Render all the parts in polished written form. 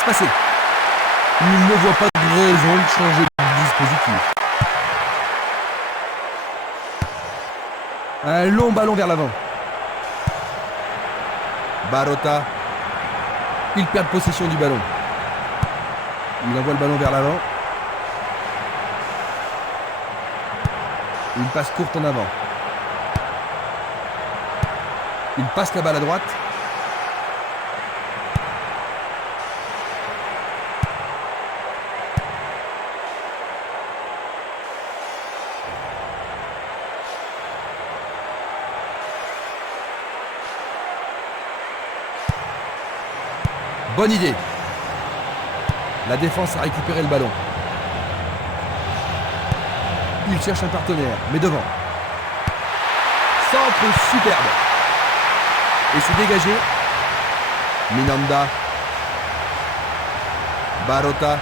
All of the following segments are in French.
se passer? Il ne voit pas de raison de changer de dispositif. Un long ballon vers l'avant. Barota. Il perd possession du ballon. Il envoie le ballon vers l'avant. Une passe courte en avant. Il passe la balle à droite. Bonne idée. La défense a récupéré le ballon. Il cherche un partenaire, mais devant. Centre superbe. Et c'est dégagé. Minanda. Barota.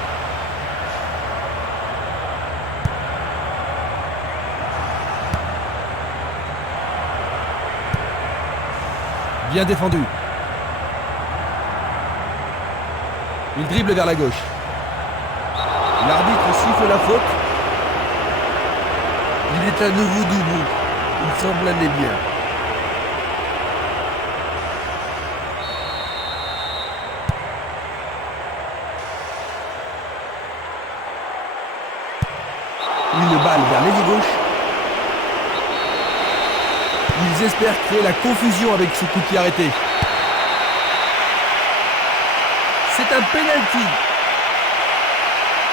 Bien défendu. Il dribble vers la gauche. L'arbitre siffle la faute. Il est à nouveau debout. Il semble aller bien. Une balle vers l'ailier gauche. Ils espèrent créer la confusion avec ce coup de pied arrêté. C'est un penalty.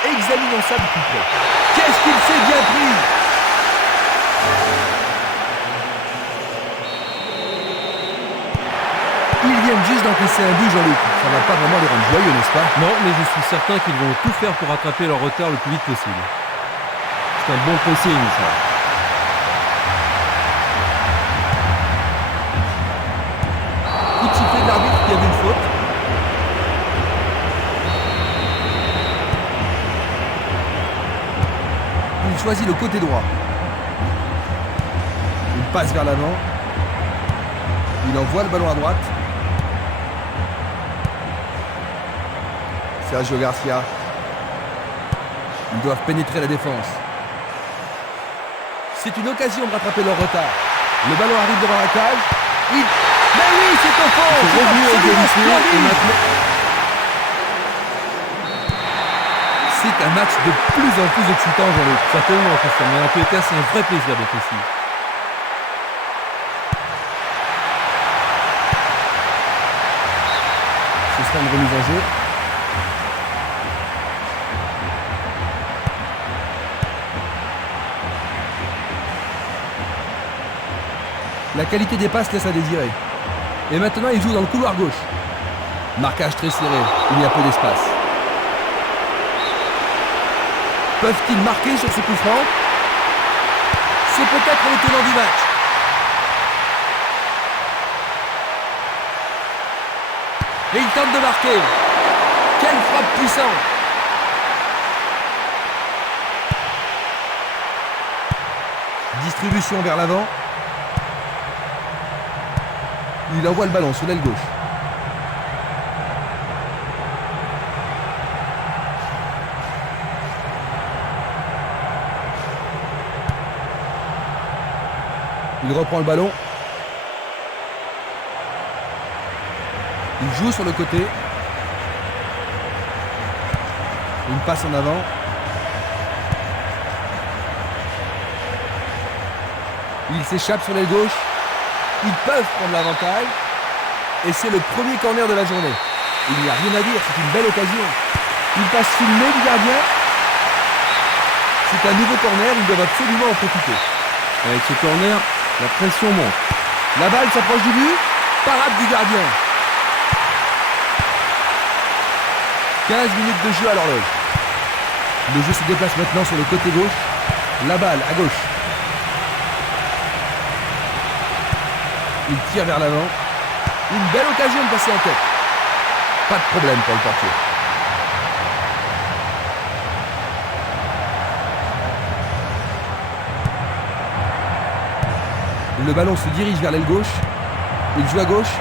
Examinons ça de plus près. Qu'est-ce qu'il s'est bien pris? Ils viennent juste d'encaisser un but, Jean-Luc. Ça va pas vraiment les rendre joyeux, n'est-ce pas? Non, mais je suis certain qu'ils vont tout faire pour rattraper leur retard le plus vite possible. C'est un bon pressing, ça. Coup de sifflet de l'arbitre qui a vu une faute. Il choisit le côté droit. Il passe vers l'avant. Il envoie le ballon à droite. Sergio Garcia. Ils doivent pénétrer la défense. C'est une occasion de rattraper leur retard. Le ballon arrive devant la cage. Mais oui, c'est au fond. Ils sont revenus à égalité et maintenant... C'est un match de plus en plus excitant, Jean-Luc. Certainement, Christian, mais en tous les cas, c'est un vrai plaisir d'être ici. Ce sera une remise en jeu. La qualité des passes laisse à désirer. Et maintenant, il joue dans le couloir gauche. Marquage très serré. Il y a peu d'espace. Peuvent-ils marquer sur ce coup franc? C'est peut-être le tournant du match. Et il tente de marquer. Quelle frappe puissante! Distribution vers l'avant. Il envoie le ballon sur l'aile gauche. Il reprend le ballon. Il joue sur le côté. Une passe en avant. Il s'échappe sur l'aile gauche. Ils peuvent prendre l'avantage. Et c'est le premier corner de la journée. Il n'y a rien à dire, c'est une belle occasion. Il passe sous le nez du gardien. C'est un nouveau corner, ils doivent absolument en profiter. Avec ce corner, la pression monte. La balle s'approche du but. Parade du gardien. 15 minutes de jeu à l'horloge. Le jeu se déplace maintenant sur le côté gauche. La balle à gauche. Il tire vers l'avant. Une belle occasion de passer en tête. Pas de problème pour le portier. Le ballon se dirige vers l'aile gauche. Il joue à gauche.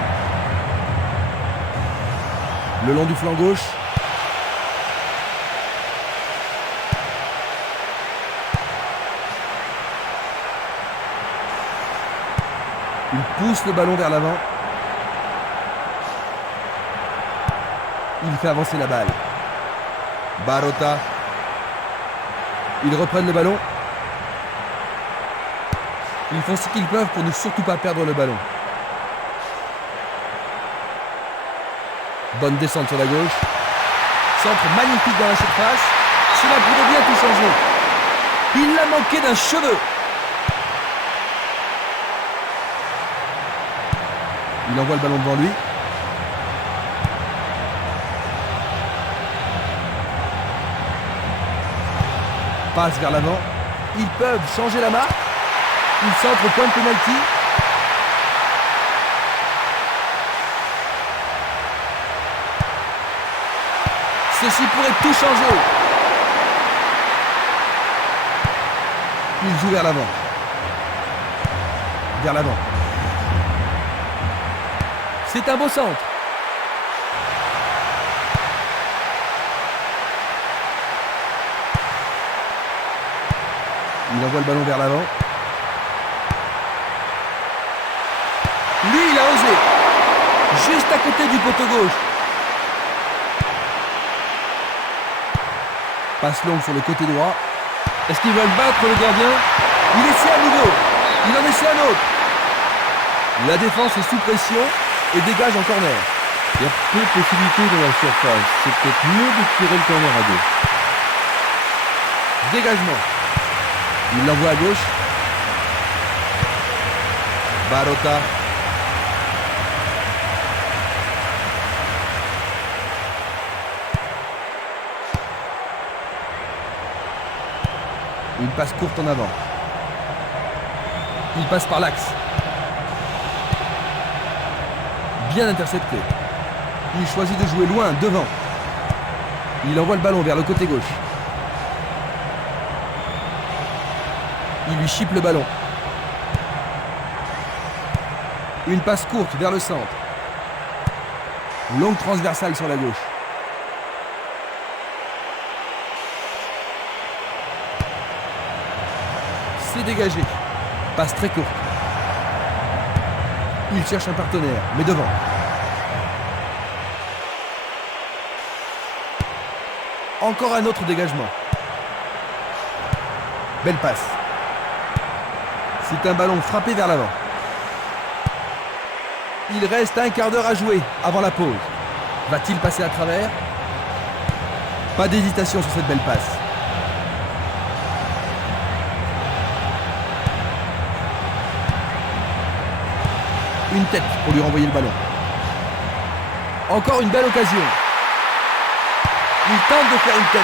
Le long du flanc gauche. Il pousse le ballon vers l'avant. Il fait avancer la balle. Barota. Ils reprennent le ballon. Ils font ce qu'ils peuvent pour ne surtout pas perdre le ballon. Bonne descente sur la gauche. Centre magnifique dans la surface. Cela pourrait bien tout changer. Il l'a manqué d'un cheveu. Il envoie le ballon devant lui. Passe vers l'avant. Ils peuvent changer la marque. Il centre au point de pénalty. Ceci pourrait tout changer. Il joue vers l'avant. Vers l'avant. C'est un beau centre. Il envoie le ballon vers l'avant. Lui, il a osé. Juste à côté du poteau gauche. Passe longue sur le côté droit. Est-ce qu'ils veulent battre le gardien? Il essaie à nouveau. Il en essaie un autre. La défense est sous pression et dégage en corner. Il y a peu de possibilités dans la surface. C'est peut-être mieux de tirer le corner à deux. Dégagement. Il l'envoie à gauche. Barota. Une passe courte en avant. Il passe par l'axe. Bien intercepté. Il choisit de jouer loin, devant. Il envoie le ballon vers le côté gauche. Il lui chipe le ballon. Une passe courte vers le centre. Longue transversale sur la gauche. C'est dégagé. Passe très courte. Il cherche un partenaire, mais devant. Encore un autre dégagement. Belle passe. C'est un ballon frappé vers l'avant. Il reste un quart d'heure à jouer avant la pause. Va-t-il passer à travers? Pas d'hésitation sur cette belle passe. Une tête pour lui renvoyer le ballon. Encore une belle occasion. Il tente de faire une tête.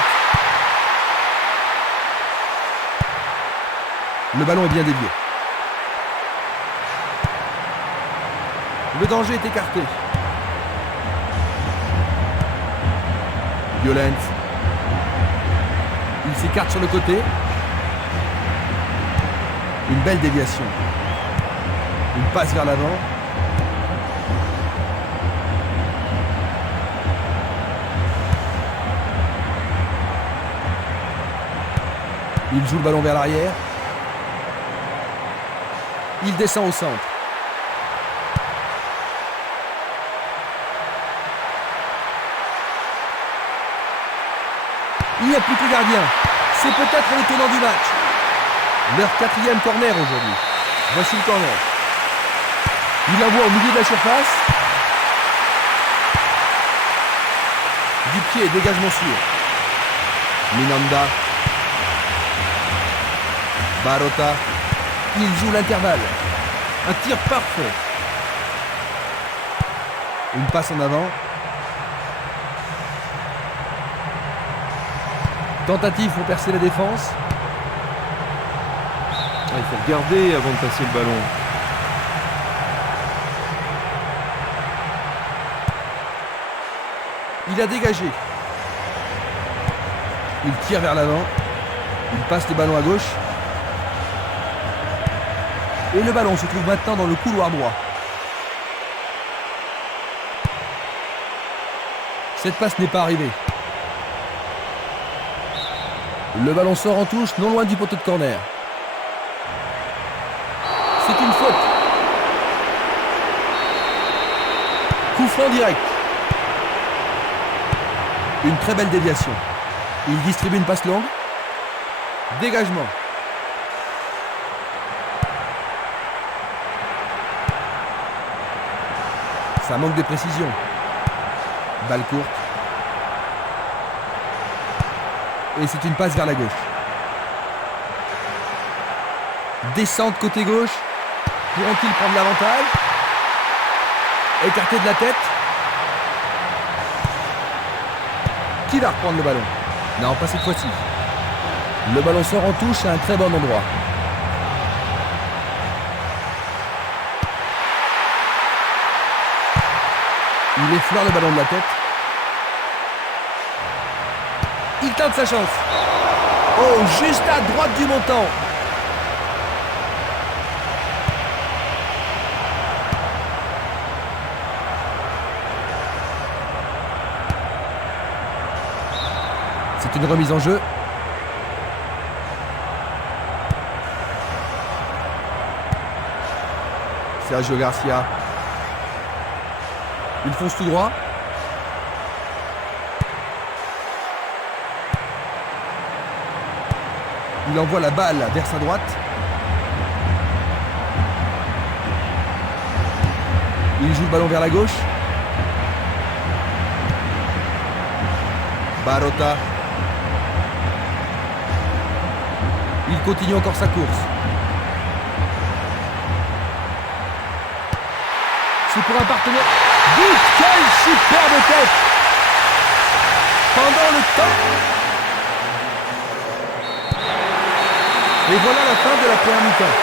Le ballon est bien dévié. Le danger est écarté. Violent. Il s'écarte sur le côté. Une belle déviation. Une passe vers l'avant. Il joue le ballon vers l'arrière. Il descend au centre. Il n'y a plus que le gardien. C'est peut-être le tournant du match. Leur 4e corner aujourd'hui. Voici le corner. Il l'envoie au milieu de la surface. Du pied, dégagement sûr. Minanda. Barota. Il joue l'intervalle. Un tir parfait. Une passe en avant. Tentative pour percer la défense. Il faut regarder avant de passer le ballon. Il a dégagé. Il tire vers l'avant. Il passe le ballon à gauche. Et le ballon se trouve maintenant dans le couloir droit. Cette passe n'est pas arrivée. Le ballon sort en touche, non loin du poteau de corner. C'est une faute. Coup franc direct. Une très belle déviation. Il distribue une passe longue. Dégagement. Ça manque de précision. Balle courte. Et c'est une passe vers la gauche. Descente côté gauche. Pourront-ils prendre l'avantage? Écarté de la tête. Qui va reprendre le ballon? Non, pas cette fois-ci. Le ballon sort en touche à un très bon endroit. Il effleure le ballon de la tête. Il tente sa chance. Oh, juste à droite du montant. C'est une remise en jeu. Sergio Garcia. Il fonce tout droit. Il envoie la balle vers sa droite. Il joue le ballon vers la gauche. Barota. Il continue encore sa course. C'est pour un partenaire. But! Quelle superbe tête! Pendant le temps. Et voilà la fin de la première mi-temps.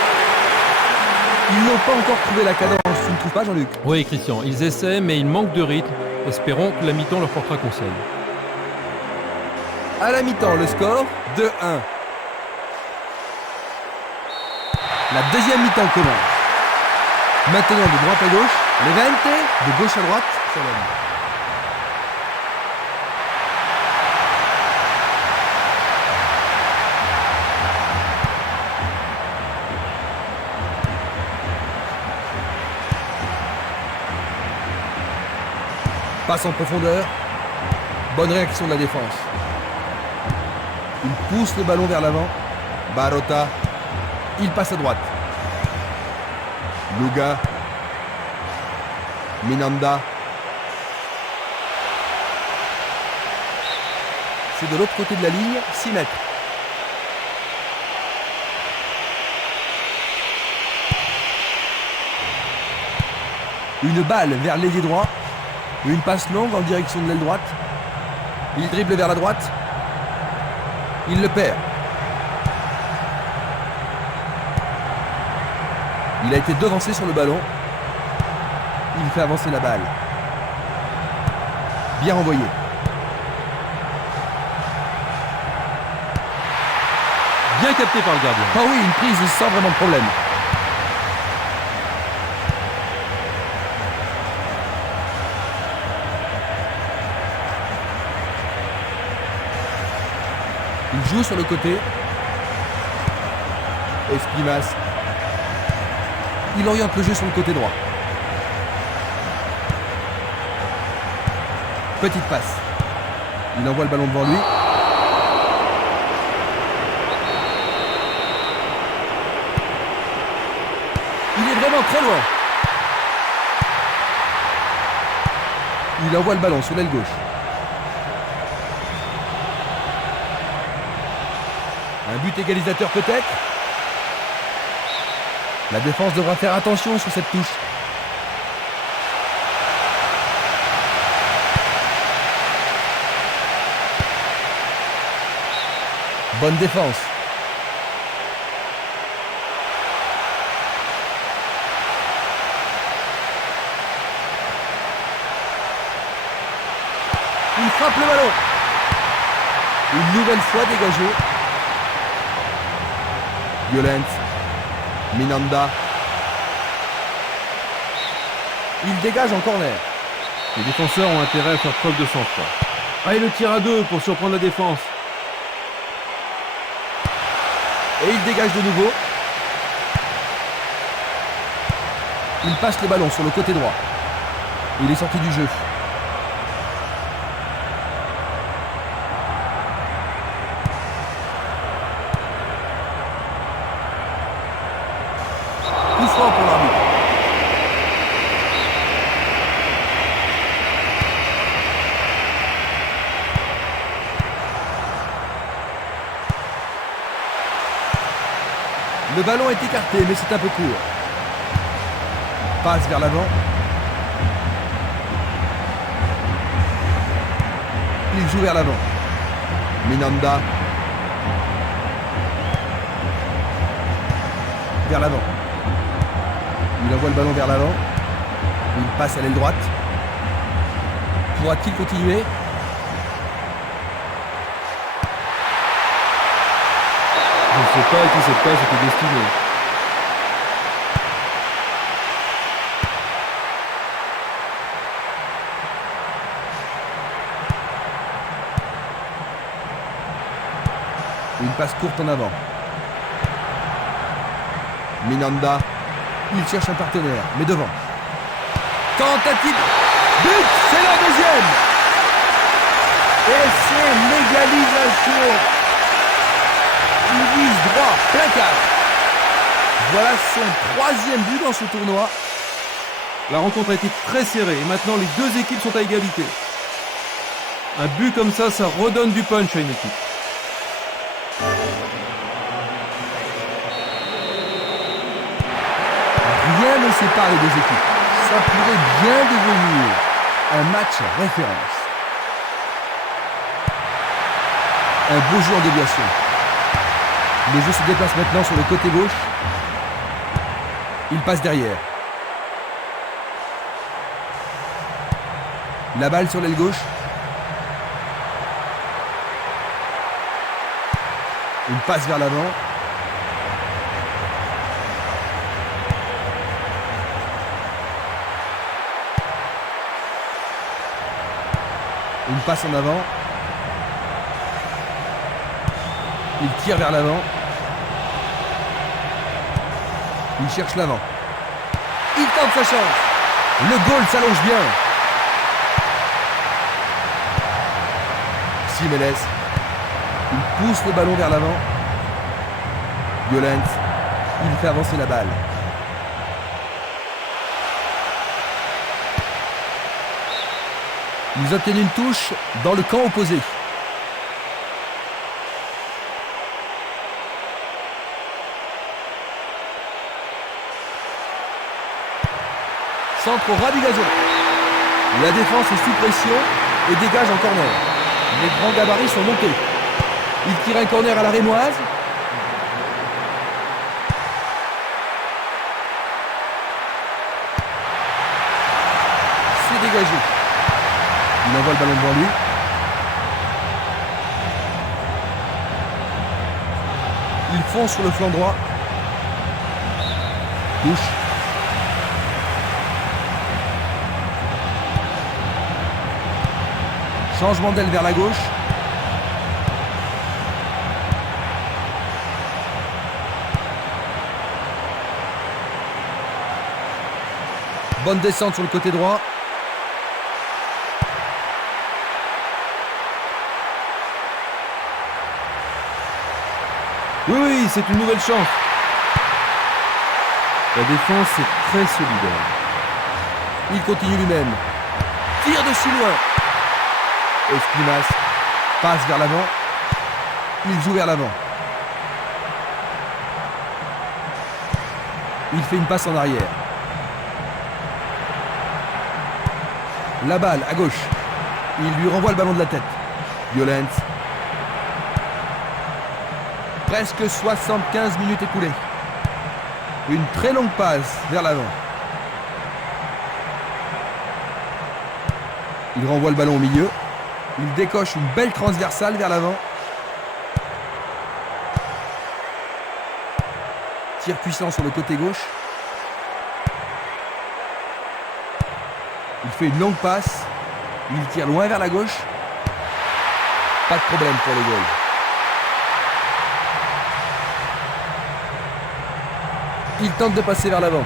Ils n'ont pas encore trouvé la cadence. Tu ne trouves pas, Jean-Luc? Oui, Christian, ils essaient, mais ils manquent de rythme. Espérons que la mi-temps leur portera conseil. À la mi-temps, le score 2-1. La deuxième mi-temps commence. Maintenant de droite à gauche, Levante, de gauche à droite, sur la ligne. Passe en profondeur. Bonne réaction de la défense. Il pousse le ballon vers l'avant. Barota. Il passe à droite. Luga. Minanda. C'est de l'autre côté de la ligne, 6 mètres. Une balle vers l'ailier droit. Une passe longue en direction de l'aile droite. Il dribble vers la droite. Il le perd. Il a été devancé sur le ballon. Il fait avancer la balle. Bien renvoyé. Bien capté par le gardien. Ah oui, une prise sans vraiment de problème. Il joue sur le côté. Espimas. Il oriente le jeu sur le côté droit. Petite passe. Il envoie le ballon devant lui. Il est vraiment très loin. Il envoie le ballon sur l'aile gauche. Un but égalisateur peut-être. La défense devra faire attention sur cette touche. Bonne défense. Il frappe le ballon. Une nouvelle fois dégagé. Violent. Minanda. Il dégage en corner. Les défenseurs ont intérêt à faire preuve de sang-froid. Allez, le tir à deux pour surprendre la défense. Et il dégage de nouveau. Il passe le ballon sur le côté droit. Il est sorti du jeu. Coup franc pour l'arbitre. Le ballon est écarté, mais c'est un peu court. Passe vers l'avant. Il joue vers l'avant. Minanda. Vers l'avant. Il envoie le ballon vers l'avant. Il passe à l'aile droite. Pourra-t-il continuer ? Je ne sais pas à qui cette passe était destinée. Une passe courte en avant. Minanda. Il cherche un partenaire, mais devant. Tentative. But. C'est la deuxième. Et c'est l'égalisation. Il vise droit, plein cadre. Voilà son 3e but dans ce tournoi. La rencontre a été très serrée et maintenant les deux équipes sont à égalité. Un but comme ça redonne du punch à une équipe. Rien ne sépare les deux équipes. Ça pourrait bien devenir un match référence. Un beau jeu en déviation. Le jeu se déplace maintenant sur le côté gauche. Il passe derrière. La balle sur l'aile gauche. Une passe vers l'avant. Une passe en avant. Il tire vers l'avant. Il cherche l'avant. Il tente sa chance. Le goal s'allonge bien. Simeles. Il pousse le ballon vers l'avant. Violent. Il fait avancer la balle. Ils obtiennent une touche dans le camp opposé. Centre au ras du gazon. La défense est sous pression et dégage en corner. Les grands gabarits sont montés. Il tire un corner à la rémoise. C'est dégagé. Il envoie le ballon devant lui. Il fonce sur le flanc droit. Touche. Changement d'aile vers la gauche. Bonne descente sur le côté droit. Oui, c'est une nouvelle chance. La défense est très solidaire. Il continue lui-même. Tire de si loin. Esquinas passe vers l'avant. Il joue vers l'avant. Il fait une passe en arrière. La balle à gauche. Il lui renvoie le ballon de la tête. Violent. Presque 75 minutes écoulées. Une très longue passe vers l'avant. Il renvoie le ballon au milieu. Il décoche une belle transversale vers l'avant. Tir puissant sur le côté gauche. Il fait une longue passe. Il tire loin vers la gauche. Pas de problème pour le goal. Il tente de passer vers l'avant.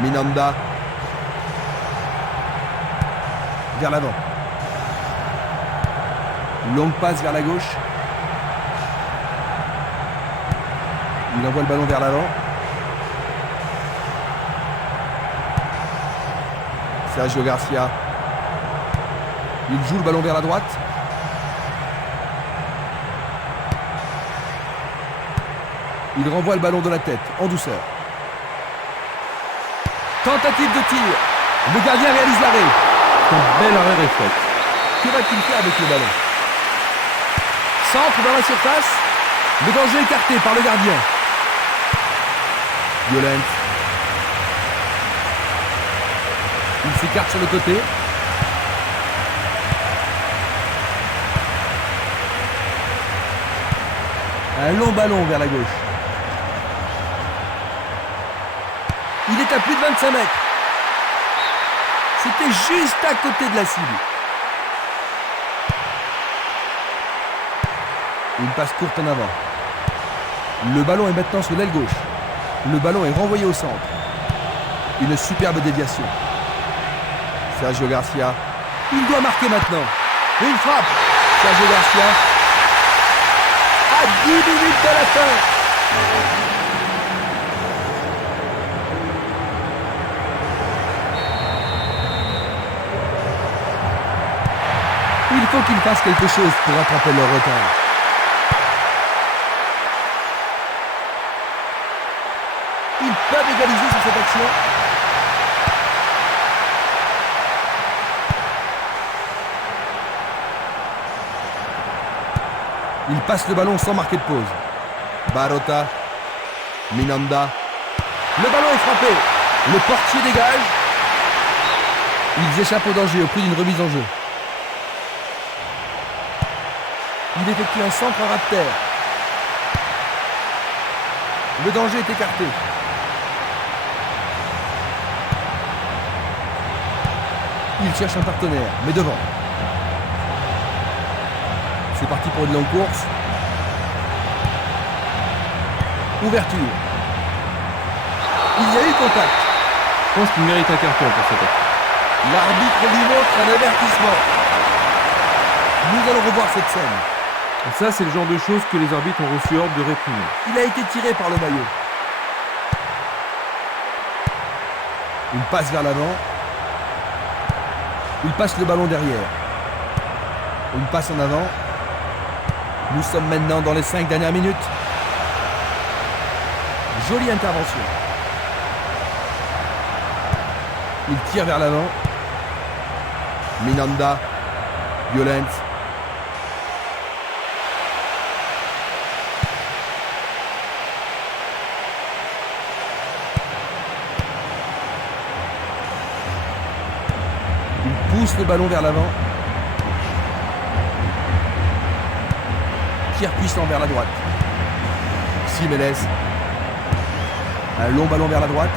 Minanda. vers l'avant. Longue passe vers la gauche. Il envoie le ballon vers l'avant. Sergio Garcia. Il joue le ballon vers la droite. Il renvoie le ballon de la tête, en douceur. Tentative de tir. Le gardien réalise l'arrêt. Un bel arrêt réflexe. Que va-t-il faire avec le ballon? Centre dans la surface. Le danger écarté par le gardien. Llorente. Il s'écarte sur le côté. Un long ballon vers la gauche. Il est à plus de 25 mètres. C'était juste à côté de la cible. Une passe courte en avant. Le ballon est maintenant sur l'aile gauche. Le ballon est renvoyé au centre. Une superbe déviation. Sergio Garcia. Il doit marquer maintenant. Une frappe. Sergio Garcia. À 10 minutes de la fin. Il faut qu'il fasse quelque chose pour rattraper leur retard. Ils peuvent égaliser sur cette action. Il passe le ballon sans marquer de pause. Barota. Minanda. Le ballon est frappé. Le portier dégage. Ils échappent au danger au prix d'une remise en jeu. Il effectue un centre à ras de terre. Le danger est écarté. Il cherche un partenaire, mais devant. C'est parti pour une longue course. Ouverture. Il y a eu contact. Je pense qu'il mérite un carton pour cette action. L'arbitre lui montre un avertissement. Nous allons revoir cette scène. Et ça, c'est le genre de choses que les arbitres ont reçu ordre de réprimer. Il a été tiré par le maillot. Une passe vers l'avant. Il passe le ballon derrière. Une passe en avant. Nous sommes maintenant dans les 5 dernières minutes. Jolie intervention. Il tire vers l'avant. Minanda. Llorente. Il pousse le ballon vers l'avant. Tir puissant vers la droite. Simeles. Un long ballon vers la droite.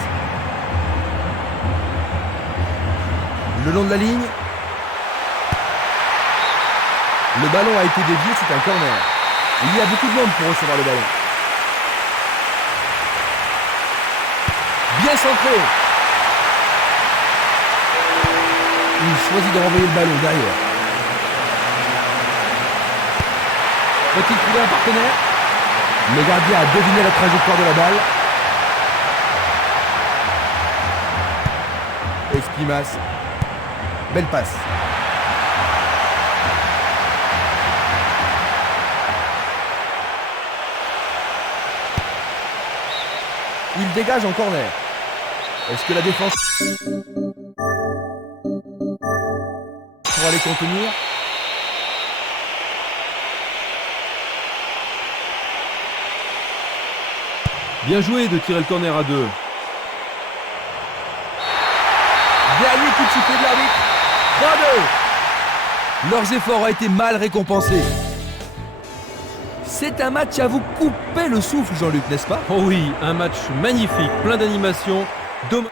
Le long de la ligne. Le ballon a été dévié, c'est un corner. Il y a beaucoup de monde pour recevoir le ballon. Bien centré. Il choisit de renvoyer le ballon derrière. Va-t-il trouver un partenaire? Le gardien a deviné la trajectoire de la balle. Espimas. Belle passe. Il dégage en corner. Est-ce que la défense pourra les contenir? Bien joué de tirer le corner à 2. Dernier coup de sifflet de l'arbitre. 3-2. Leurs efforts ont été mal récompensés. C'est un match à vous couper le souffle, Jean-Luc, n'est-ce pas? Oh oui, un match magnifique, plein d'animation. Dommage.